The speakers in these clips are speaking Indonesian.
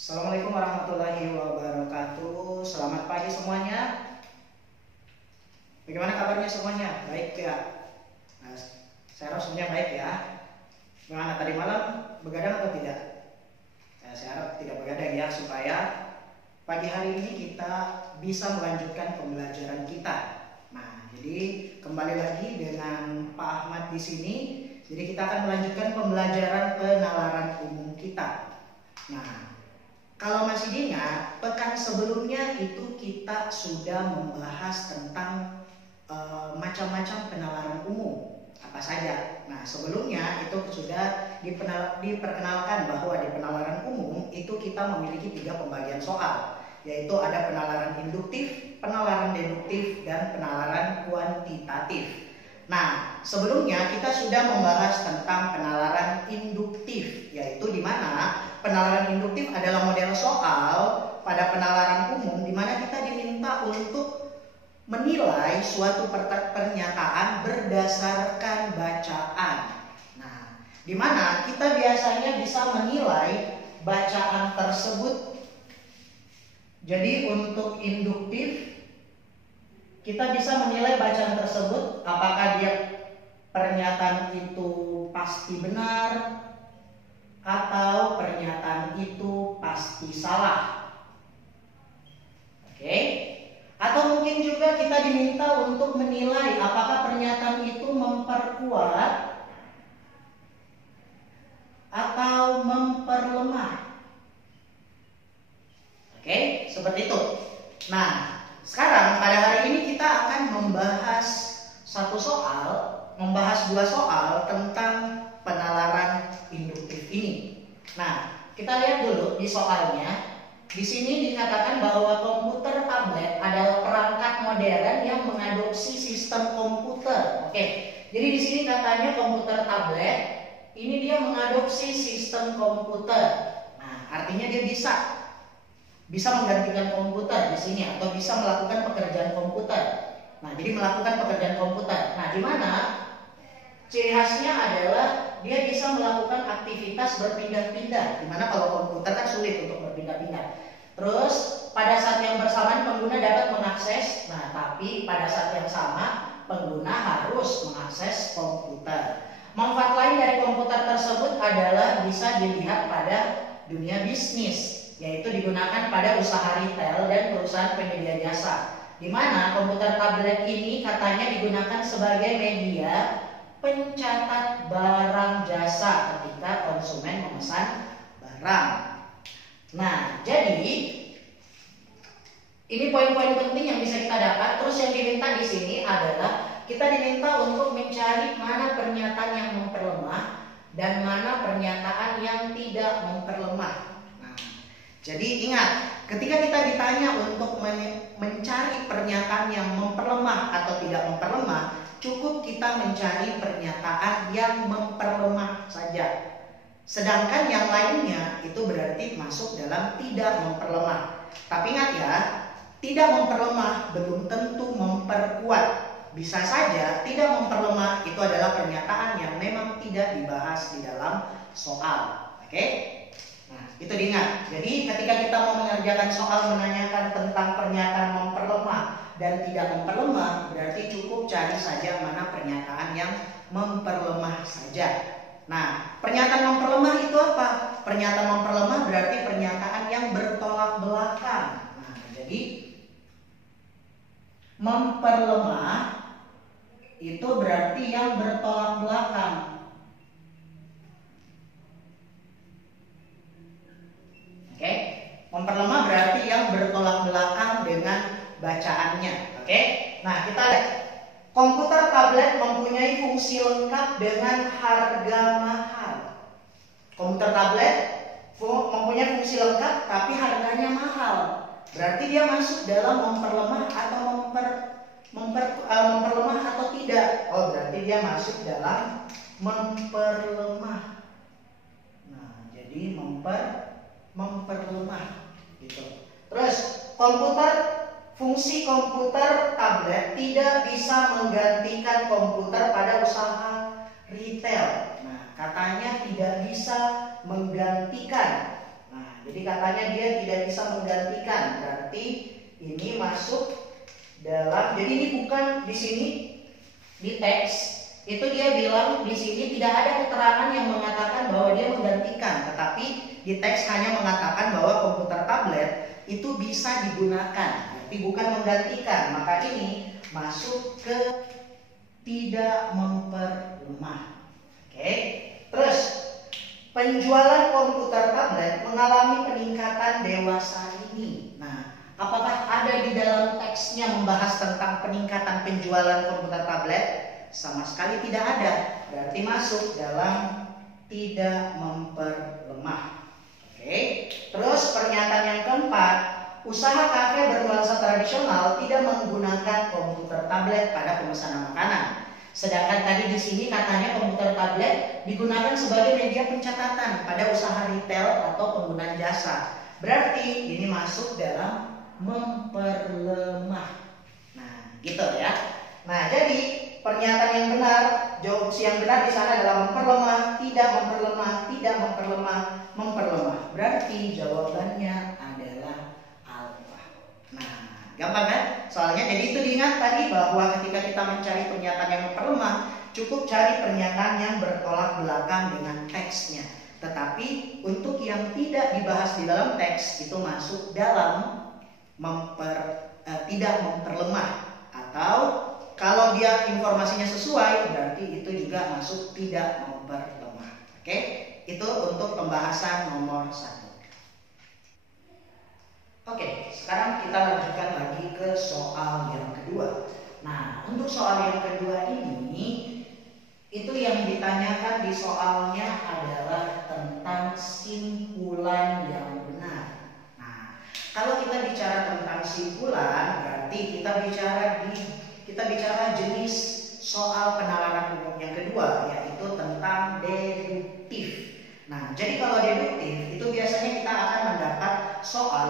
Assalamualaikum warahmatullahi wabarakatuh. Selamat pagi semuanya. Bagaimana kabarnya semuanya? Baik ya? Nah, saya harap semuanya baik ya. Bagaimana tadi malam? Begadang atau tidak? Saya harap tidak begadang ya, supaya pagi hari ini kita bisa melanjutkan pembelajaran kita. Nah, jadi kembali lagi dengan Pak Ahmad di sini. Jadi kita akan melanjutkan pembelajaran penalaran umum kita. Nah, kalau masih diingat, pekan sebelumnya itu kita sudah membahas tentang macam-macam penalaran umum apa saja. Nah, sebelumnya itu sudah diperkenalkan bahwa di penalaran umum itu kita memiliki 3 pembagian soal, yaitu ada penalaran induktif, penalaran deduktif, dan penalaran kuantitatif. Nah, sebelumnya kita sudah membahas tentang penalaran induktif, yaitu di mana penalaran induktif adalah model soal pada penalaran umum di mana kita diminta untuk menilai suatu pernyataan berdasarkan bacaan. Nah, di mana kita biasanya bisa menilai bacaan tersebut. Jadi untuk induktif kita bisa menilai bacaan tersebut apakah dia pernyataan itu pasti benar atau pernyataan itu pasti salah. Oke? Atau mungkin juga kita diminta untuk menilai apakah pernyataan itu memperkuat atau memperlemah. Oke, seperti itu. Nah, sekarang pada hari ini kita akan membahas membahas 2 soal tentang penalaran induktif ini. Nah, kita lihat dulu di soalnya. Di sini dikatakan bahwa komputer tablet adalah perangkat modern yang mengadopsi sistem komputer. Oke, jadi di sini katanya komputer tablet ini dia mengadopsi sistem komputer. Nah, artinya dia bisa menggantikan komputer di sini atau bisa melakukan pekerjaan komputer. Nah, jadi melakukan pekerjaan komputer. Nah, di mana ciri khasnya adalah dia bisa melakukan aktivitas berpindah-pindah. Di mana kalau komputer kan sulit untuk berpindah-pindah. Terus pada saat yang bersamaan pengguna dapat mengakses. Nah, tapi pada saat yang sama pengguna harus mengakses komputer. Manfaat lain dari komputer tersebut adalah bisa dilihat pada dunia bisnis, yaitu digunakan pada usaha retail dan perusahaan penyedia jasa, di mana komputer tablet ini katanya digunakan sebagai media pencatat barang jasa ketika konsumen memesan barang. Nah, jadi ini poin-poin penting yang bisa kita dapat. Terus yang diminta di sini adalah kita diminta untuk mencari mana pernyataan yang memperlemah dan mana pernyataan yang tidak memperlemah. Jadi ingat, ketika kita ditanya untuk mencari pernyataan yang memperlemah atau tidak memperlemah, cukup kita mencari pernyataan yang memperlemah saja. Sedangkan yang lainnya itu berarti masuk dalam tidak memperlemah. Tapi ingat ya, tidak memperlemah belum tentu memperkuat. Bisa saja tidak memperlemah itu adalah pernyataan yang memang tidak dibahas di dalam soal. Oke? Nah, itu diingat. Jadi ketika kita mau mengerjakan soal menanyakan tentang pernyataan memperlemah dan tidak memperlemah, berarti cukup cari saja mana pernyataan yang memperlemah saja. Nah, pernyataan memperlemah itu apa? Pernyataan memperlemah berarti pernyataan yang bertolak belakang. Nah, jadi memperlemah itu berarti yang bertolak belakang. Oke, memperlemah berarti yang bertolak belakang dengan bacaannya. Oke, nah kita lihat. Komputer tablet mempunyai fungsi lengkap dengan harga mahal. Komputer tablet mempunyai fungsi lengkap tapi harganya mahal. Berarti dia masuk dalam memperlemah atau memperlemah atau tidak? Oh, berarti dia masuk dalam memperlemah. Nah, jadi memperlemah gitu. Terus fungsi komputer tablet tidak bisa menggantikan komputer pada usaha retail. Nah, katanya tidak bisa menggantikan. Nah, jadi katanya dia tidak bisa menggantikan, berarti ini masuk dalam. Jadi ini bukan di sini di teks itu dia bilang di sini tidak ada keterangan yang mengatakan bahwa dia menggantikan, tetapi di teks hanya mengatakan bahwa komputer tablet itu bisa digunakan, tapi bukan menggantikan. Maka ini masuk ke tidak memperlemah. Oke. Terus penjualan komputer tablet mengalami peningkatan dewasa ini. Nah, apakah ada di dalam teksnya membahas tentang peningkatan penjualan komputer tablet? Sama sekali tidak ada. Berarti masuk dalam tidak memperlemah. Oke. Terus pernyataan yang keempat, usaha kafe bernuansa tradisional tidak menggunakan komputer tablet pada pemesanan makanan. Sedangkan tadi di sini katanya komputer tablet digunakan sebagai media pencatatan pada usaha retail atau penggunaan jasa. Berarti ini masuk dalam memperlemah. Nah, gitu ya. Nah, jadi pernyataan yang benar, jawab yang benar di sana adalah memperlemah, tidak memperlemah, tidak memperlemah, memperlemah. Berarti jawabannya adalah alfa. Nah, gampang kan? Soalnya jadi itu diingat tadi bahwa ketika kita mencari pernyataan yang memperlemah, cukup cari pernyataan yang bertolak belakang dengan teksnya. Tetapi untuk yang tidak dibahas di dalam teks itu masuk dalam tidak memperlemah, atau kalau dia informasinya sesuai berarti itu juga masuk tidak memperlemah. Oke, itu untuk pembahasan nomor 1. Oke, sekarang kita lanjutkan lagi ke soal yang kedua. Nah, untuk soal yang kedua ini, itu yang ditanyakan di soalnya adalah tentang simpulan yang benar. Nah, kalau kita bicara tentang simpulan, berarti kita bicara jenis soal penalaran umum yang kedua, yaitu tentang deduktif. Nah, jadi kalau deduktif itu biasanya kita akan mendapat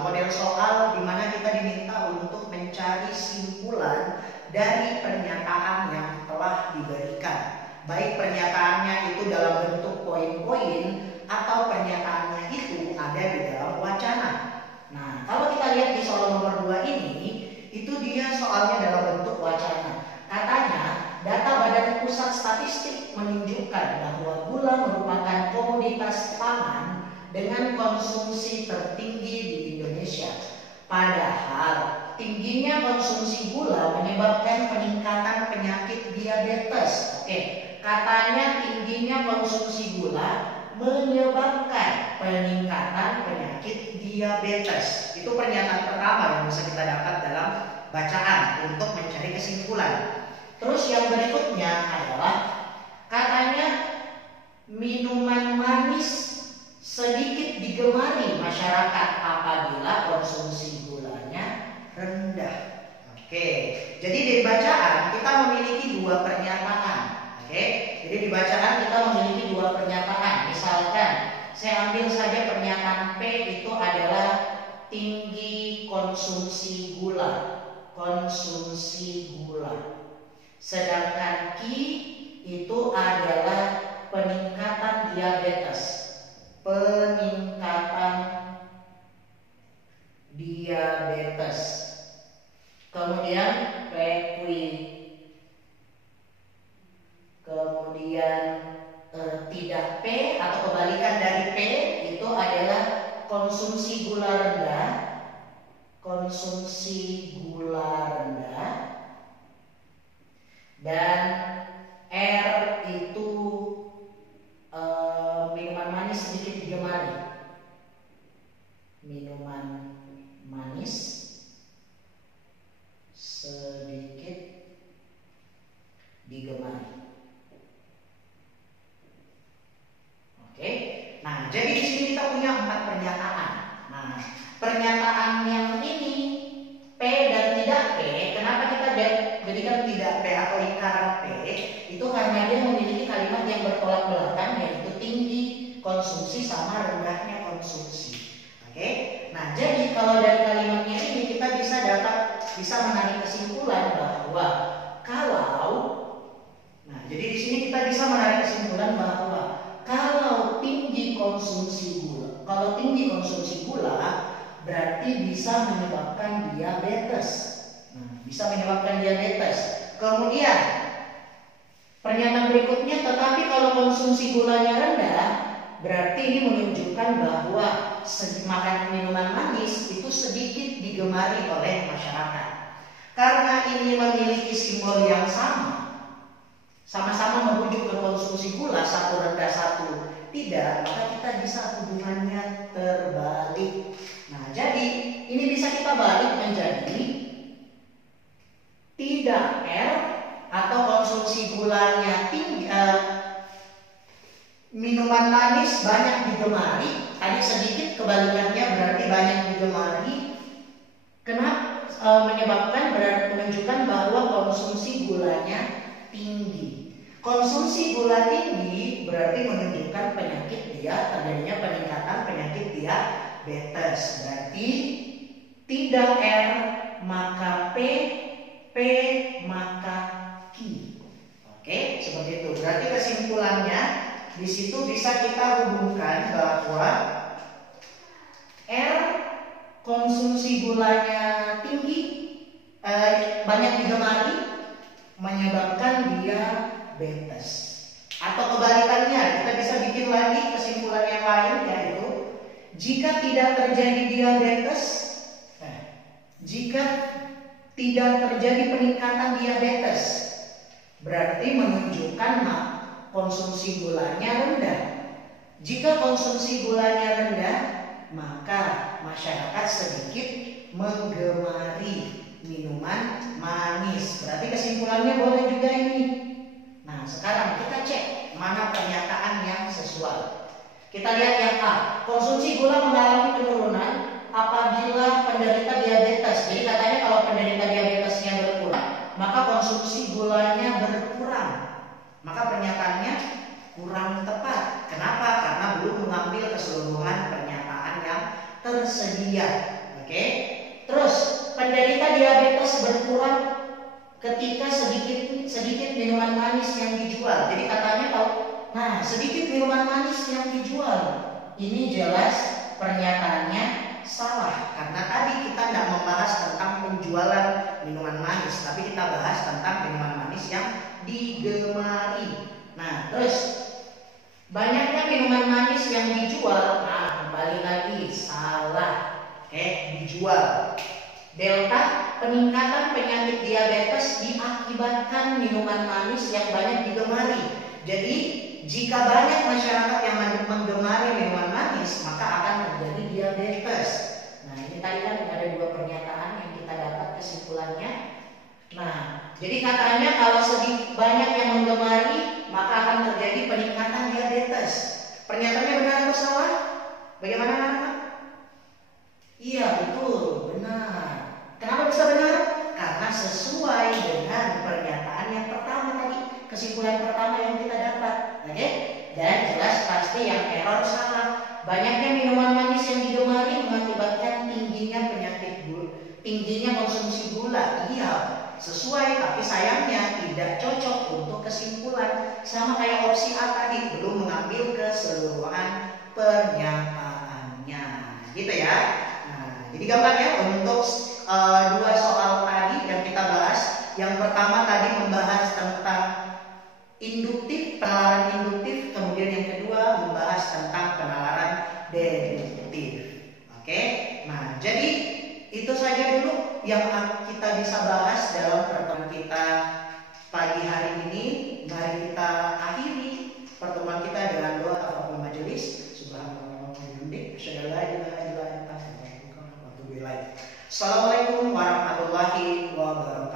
model soal di mana kita diminta untuk mencari simpulan dari pernyataan yang telah diberikan. Baik pernyataannya itu dalam bentuk poin-poin atau pernyataannya itu ada di dalam wacana. Nah, kalau kita lihat di soal nomor 2 ini, itu dia soalnya dalam bentuk wacana. Katanya, data Badan Pusat Statistik menunjukkan bahwa gula merupakan komoditas pangan dengan konsumsi tertinggi di Indonesia. Padahal tingginya konsumsi gula menyebabkan peningkatan penyakit diabetes. Oke, katanya tingginya konsumsi gula menyebabkan peningkatan penyakit diabetes. Itu pernyataan pertama yang bisa kita dapat dalam bacaan untuk mencari kesimpulan. Terus yang berikutnya adalah katanya minuman manis sedikit digemari masyarakat apabila konsumsi gulanya rendah. Oke, jadi di bacaan kita memiliki 2 pernyataan. Oke, jadi di bacaan kita memiliki 2 pernyataan. Misalkan saya ambil saja pernyataan P itu adalah tinggi konsumsi gula. Sedangkan Q itu adalah peningkatan diabetes. Kemudian PQ. Kemudian tidak P atau kebalikan dari P itu adalah konsumsi gula rendah. Dan R itu minuman manis sedikit digemari. Oke. Nah, jadi di sini kita punya 4 pernyataan. Nah, pernyataan yang ini P dan tidak P, kenapa kita jadikan tidak P atau lingkaran P? Itu karena dia memiliki kalimat yang bertolak belakang, yaitu tinggi konsumsi sama rendahnya konsumsi. Oke. Nah, jadi kalau dari kalimatnya ini kita bisa menarik kesimpulan bahwa jadi di sini kita bisa menarik kesimpulan bahwa kalau tinggi konsumsi gula Kalau tinggi konsumsi gula berarti bisa menyebabkan diabetes. Bisa menyebabkan diabetes. Kemudian pernyataan berikutnya, tetapi kalau konsumsi gulanya rendah, berarti ini menunjukkan bahwa makan minuman manis itu sedikit digemari oleh masyarakat. Karena ini memiliki simbol yang sama-sama merujuk ke konsumsi gula, satu rendah satu tidak, maka kita bisa hubungannya terbalik. Nah, jadi ini bisa kita balik menjadi tidak R atau konsumsi gulanya tinggi, minuman manis banyak digemari. Tadi sedikit, kebalikannya berarti banyak digemari. Kenapa? Menyebabkan berarti menunjukkan bahwa konsumsi gulanya tinggi. Konsumsi gula tinggi berarti menunjukkan terjadinya peningkatan penyakit diabetes. Berarti tidak R maka P maka Q. Oke, seperti itu. Berarti kesimpulannya di situ bisa kita hubungkan bahwa R konsumsi gulanya tinggi, banyak digemari, menyebabkan diabetes. Atau kebalikannya, kita bisa bikin lagi kesimpulan yang lain, yaitu jika tidak terjadi diabetes, jika tidak terjadi peningkatan diabetes, berarti menunjukkan konsumsi gulanya rendah. Jika konsumsi gulanya rendah, maka masyarakat sedikit menggemari minuman manis. Berarti kesimpulannya boleh juga ini. Nah, sekarang kita cek mana pernyataan yang sesuai. Kita lihat yang A. Konsumsi gula mengalami penurunan apabila penderita diabetes. Jadi katanya kalau penderita diabetesnya berkurang, maka konsumsi gulanya berkurang. Maka pernyataannya kurang tepat. Kenapa? Karena belum mengambil keseluruhan pernyataan yang tersedia. Oke. Terus penderita diabetes berkurang ketika sedikit minuman manis yang dijual. Jadi katanya sedikit minuman manis yang dijual. Ini jelas pernyataannya salah. Karena tadi kita tidak membahas tentang penjualan minuman manis, tapi kita bahas tentang minuman manis yang digemari. Nah, terus banyaknya minuman manis yang dijual. Nah, kembali lagi salah. Dijual. Delta, peningkatan penyakit diabetes diakibatkan minuman manis yang banyak digemari. Jadi, jika banyak masyarakat yang menggemari minuman manis, maka akan terjadi diabetes. Nah, ini tadi kan ada dua pernyataan yang kita dapat kesimpulannya. Nah, jadi katanya kalau banyak yang menggemari, maka akan terjadi peningkatan diabetes. Pernyataannya benar atau salah? Bagaimana anak-anak? Iya, betul, benar. Kenapa bisa benar? Karena sesuai dengan pernyataan yang pertama tadi, kesimpulan pertama yang kita dapat. Oke? Dan jelas pasti yang error salah. Banyaknya minuman manis yang digemari mengakibatkan tingginya konsumsi gula. Iya, sesuai, tapi sayangnya tidak cocok untuk kesimpulan. Sama kayak opsi A tadi, belum mengambil keseluruhan pernyataannya. Gitu ya. Nah, jadi gampang ya untuk dua soal tadi yang kita bahas. Yang pertama tadi membahas tentang induktif, penalaran induktif. Kemudian yang kedua membahas tentang penalaran deduktif. Oke. Nah, jadi itu saja dulu yang kita bisa bahas dalam pertemuan kita pagi hari ini. Mari kita akhiri pertemuan kita dengan doa tafakur majelis. Subhanallah wa bihamdihi, asyhadu an la ilaha illa anta, astaghfiruka wa atubu ilaik. Assalamualaikum warahmatullahi wabarakatuh.